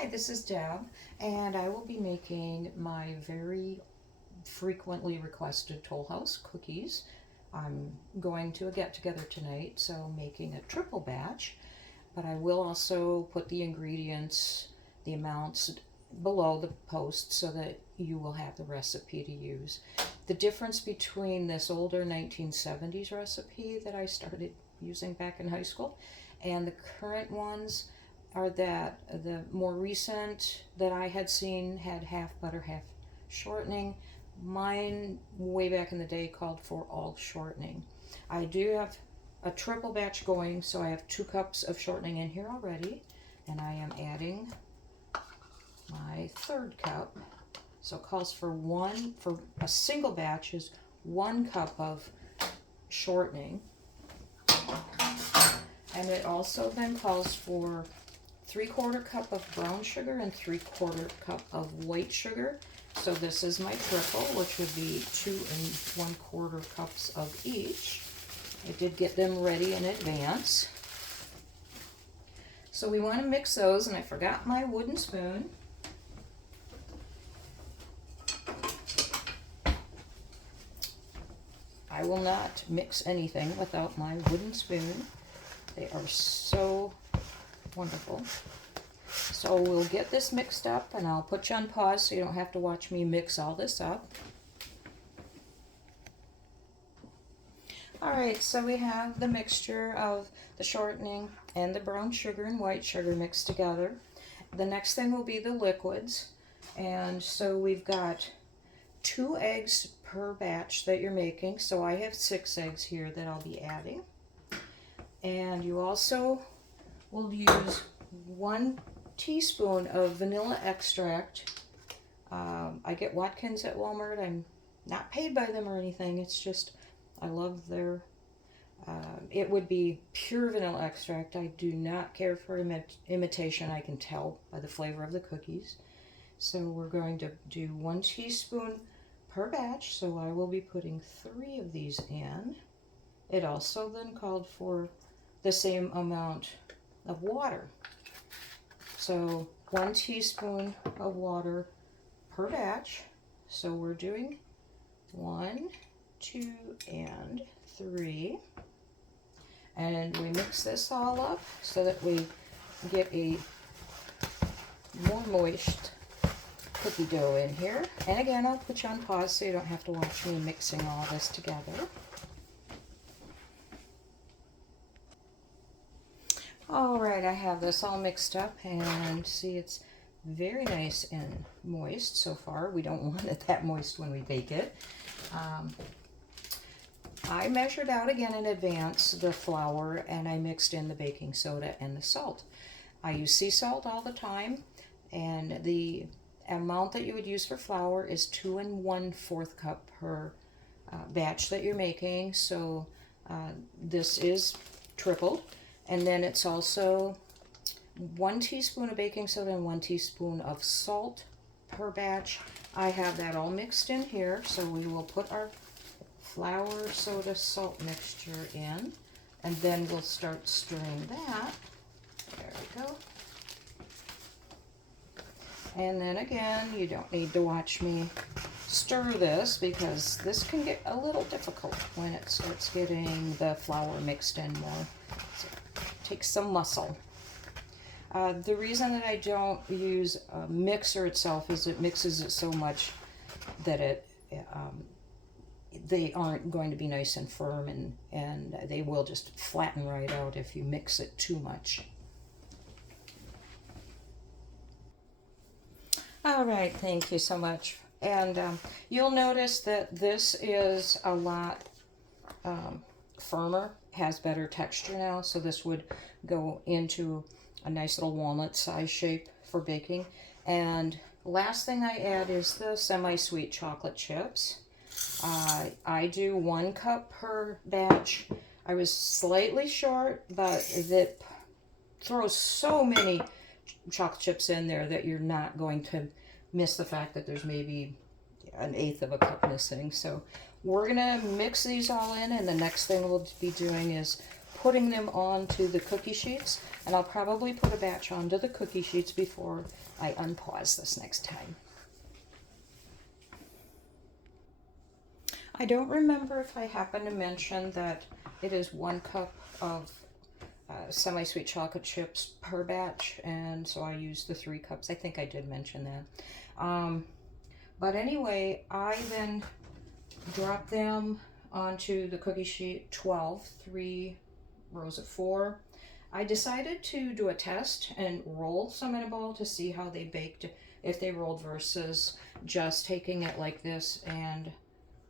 Hi, this is Deb, and I will be making my very frequently requested Toll House cookies. I'm going to a get-together tonight, so making a triple batch, but I will also put the ingredients, the amounts below the post so that you will have the recipe to use. The difference between this older 1970s recipe that I started using back in high school and the current ones are that the more recent that I had seen had half butter, half shortening. Mine, way back in the day, called for all shortening. I do have a triple batch going, so I have 2 cups of shortening in here already, and I am adding my 3rd cup. So it calls for a single batch is 1 cup of shortening. And it also then calls for 3/4 cup of brown sugar and 3/4 cup of white sugar. So this is my triple, which would be 2 1/4 cups of each. I did get them ready in advance. So we want to mix those, and I forgot my wooden spoon. I will not mix anything without my wooden spoon. They are so wonderful. So we'll get this mixed up, and I'll put you on pause so you don't have to watch me mix all this up. Alright, so we have the mixture of the shortening and the brown sugar and white sugar mixed together. The next thing will be the liquids, and so we've got 2 eggs per batch that you're making, so I have 6 eggs here that I'll be adding. And you also will use 1 teaspoon of vanilla extract. I get Watkins at Walmart. I'm not paid by them or anything. It's just, I love their, it would be pure vanilla extract. I do not care for imitation. I can tell by the flavor of the cookies. So we're going to do 1 teaspoon per batch. So I will be putting 3 of these in. It also then called for the same amount of water. So 1 teaspoon of water per batch. So we're doing 1, 2, and 3. And we mix this all up so that we get a more moist cookie dough in here. And again, I'll put you on pause so you don't have to watch me mixing all this together. Alright, I have this all mixed up, and see, it's very nice and moist so far. We don't want it that moist when we bake it. I measured out again in advance the flour, and I mixed in the baking soda and the salt. I use sea salt all the time, and the amount that you would use for flour is 2 1/4 cup per batch that you're making. So this is tripled. And then it's also 1 teaspoon of baking soda and 1 teaspoon of salt per batch. I have that all mixed in here, so we will put our flour, soda, salt mixture in, and then we'll start stirring that. There we go. And then again, you don't need to watch me stir this because this can get a little difficult when it starts getting the flour mixed in more. So take some muscle. The reason that I don't use a mixer itself is it mixes it so much that they aren't going to be nice and firm, and they will just flatten right out if you mix it too much. All right, thank you so much. And you'll notice that this is a lot firmer, has better texture now, so this would go into a nice little walnut size shape for baking. And last thing I add is the semi-sweet chocolate chips. I do 1 cup per batch. I was slightly short, but it throws so many chocolate chips in there that you're not going to miss the fact that there's maybe 1/8 of a cup missing. So we're gonna mix these all in, and the next thing we'll be doing is putting them onto the cookie sheets, and I'll probably put a batch onto the cookie sheets before I unpause this next time. I don't remember if I happened to mention that it is 1 cup of semi-sweet chocolate chips per batch, and so I used the 3 cups. I think I did mention that. But anyway, I then drop them onto the cookie sheet 12, 3 rows of 4. I decided to do a test and roll some in a bowl to see how they baked, if they rolled versus just taking it like this and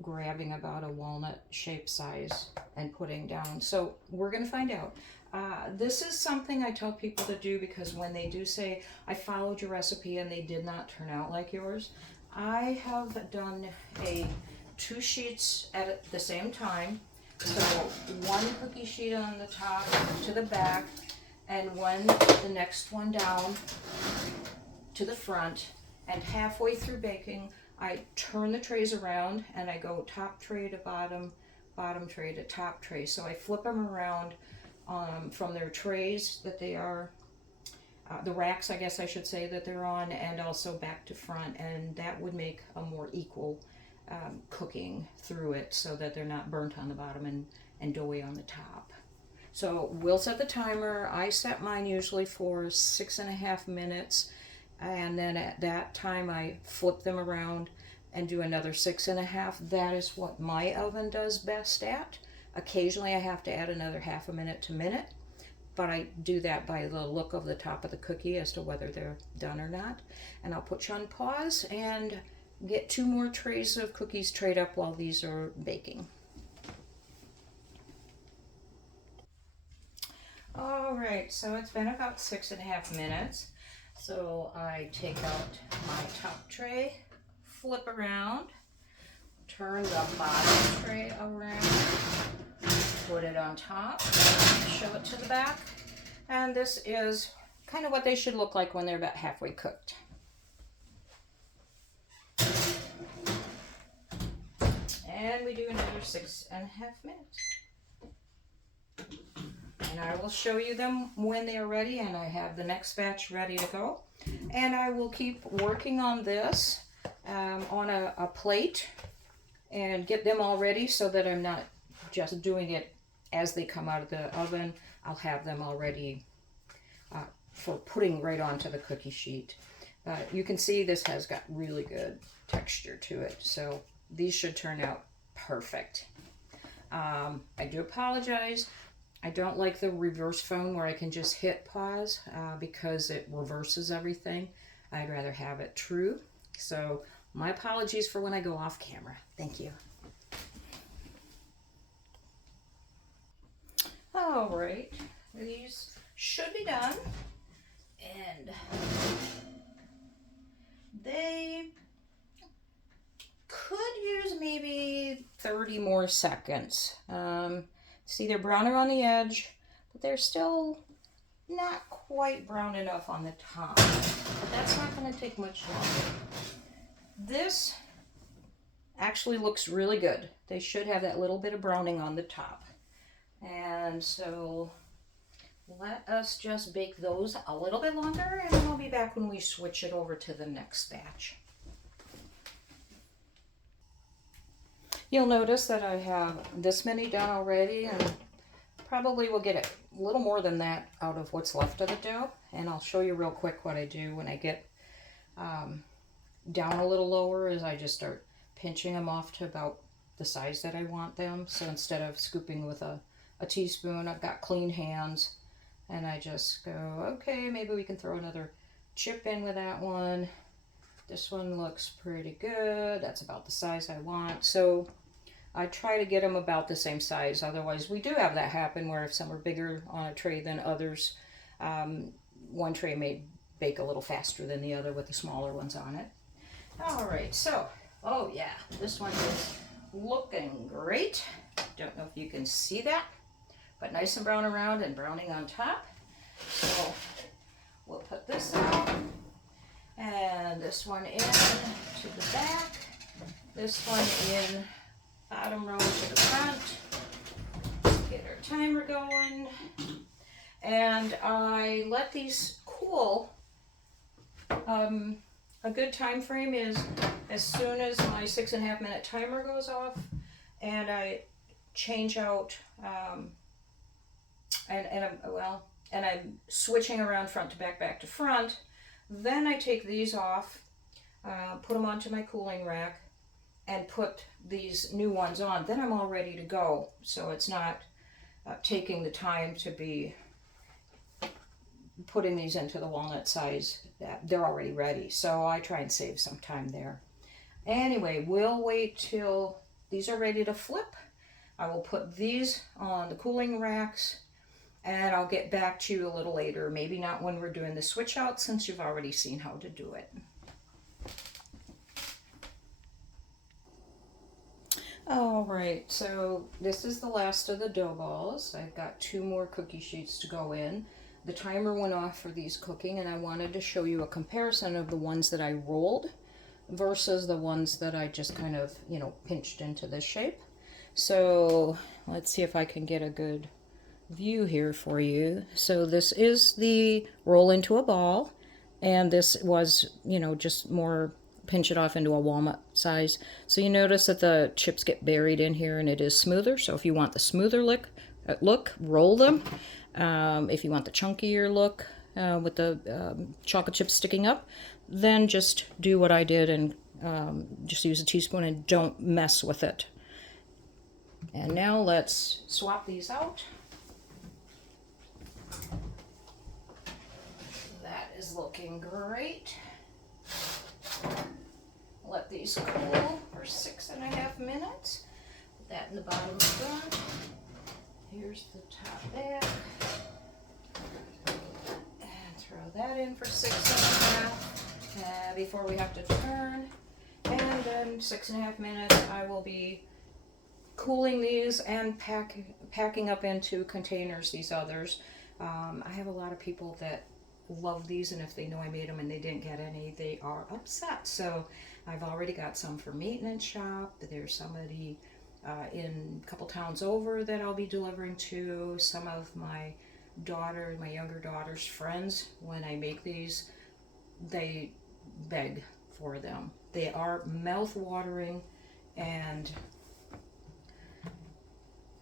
grabbing about a walnut shape size and putting down. So we're going to find out. This is something I tell people to do because when they do say, I followed your recipe and they did not turn out like yours, I have done 2 sheets at the same time. So 1 cookie sheet on the top to the back, and the next one down to the front. And halfway through baking, I turn the trays around and I go top tray to bottom, bottom tray to top tray. So I flip them around from their trays that they are, the racks, I guess I should say, that they're on, and also back to front, and that would make a more equal cooking through it so that they're not burnt on the bottom and doughy on the top. So we'll set the timer. I set mine usually for 6.5 minutes, and then at that time I flip them around and do another 6.5. That is what my oven does best at. Occasionally I have to add another half a minute to minute, but I do that by the look of the top of the cookie as to whether they're done or not. And I'll put you on pause and get 2 more trays of cookies trayed up while these are baking. All right, so it's been about 6.5 minutes. So I take out my top tray, flip around, turn the bottom tray around, put it on top, show it to the back, and this is kind of what they should look like when they're about halfway cooked. And we do another 6.5 minutes. And I will show you them when they are ready, and I have the next batch ready to go. And I will keep working on this on a plate and get them all ready so that I'm not just doing it as they come out of the oven. I'll have them all ready for putting right onto the cookie sheet. You can see this has got really good texture to it, so these should turn out perfect. I do apologize. I don't like the reverse phone where I can just hit pause because it reverses everything. I'd rather have it true. So my apologies for when I go off camera. Thank you. All right, these should be done, and they could use maybe 30 more seconds. See, they're brown around the edge, but they're still not quite brown enough on the top. But that's not going to take much longer. This actually looks really good. They should have that little bit of browning on the top. And so let us just bake those a little bit longer, and then I'll be back when we switch it over to the next batch. You'll notice that I have this many done already, and probably will get a little more than that out of what's left of the dough. And I'll show you real quick what I do when I get down a little lower, is I just start pinching them off to about the size that I want them. So instead of scooping with a teaspoon, I've got clean hands, and I just go, okay, maybe we can throw another chip in with that one. This one looks pretty good. That's about the size I want. So I try to get them about the same size. Otherwise, we do have that happen where if some are bigger on a tray than others, one tray may bake a little faster than the other with the smaller ones on it. All right, so, oh yeah, this one is looking great. Don't know if you can see that, but nice and brown around and browning on top. So we'll put this out, and this one in to the back, this one in bottom row to the front. Get her timer going, and I let these cool. A good time frame is as soon as my 6.5 minute timer goes off, and I change out, and I'm switching around front to back, back to front. Then I take these off, put them onto my cooling rack, and put these new ones on. Then I'm all ready to go. So it's not taking the time to be putting these into the walnut size. They're already ready. So I try and save some time there. Anyway, we'll wait till these are ready to flip. I will put these on the cooling racks, and I'll get back to you a little later. Maybe not when we're doing the switch out, since you've already seen how to do it. All right, so this is the last of the dough balls. I've got 2 more cookie sheets to go in. The timer went off for these cooking, and I wanted to show you a comparison of the ones that I rolled versus the ones that I just kind of, pinched into this shape. So let's see if I can get a good view here for you. So this is the roll into a ball, and this was, just more pinch it off into a walnut size. So you notice that the chips get buried in here and it is smoother. So if you want the smoother look, roll them. If you want the chunkier look with the chocolate chips sticking up, then just do what I did and just use a teaspoon and don't mess with it. And now let's swap these out. That is looking great. Let these cool for 6.5 minutes. Put that in the bottom of the gun. Here's the top back. And throw that in for 6.5 before we have to turn. And then 6.5 minutes I will be cooling these and packing up into containers, these others. I have a lot of people that love these, and if they know I made them and they didn't get any, they are upset. So I've already got some for maintenance shop. There's somebody in a couple towns over that I'll be delivering to. Some of my younger daughter's friends, when I make these, they beg for them. They are mouth-watering, and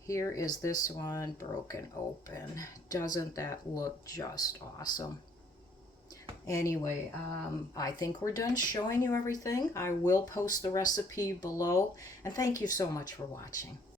here is this one broken open. Doesn't that look just awesome? Anyway, I think we're done showing you everything. I will post the recipe below, and thank you so much for watching.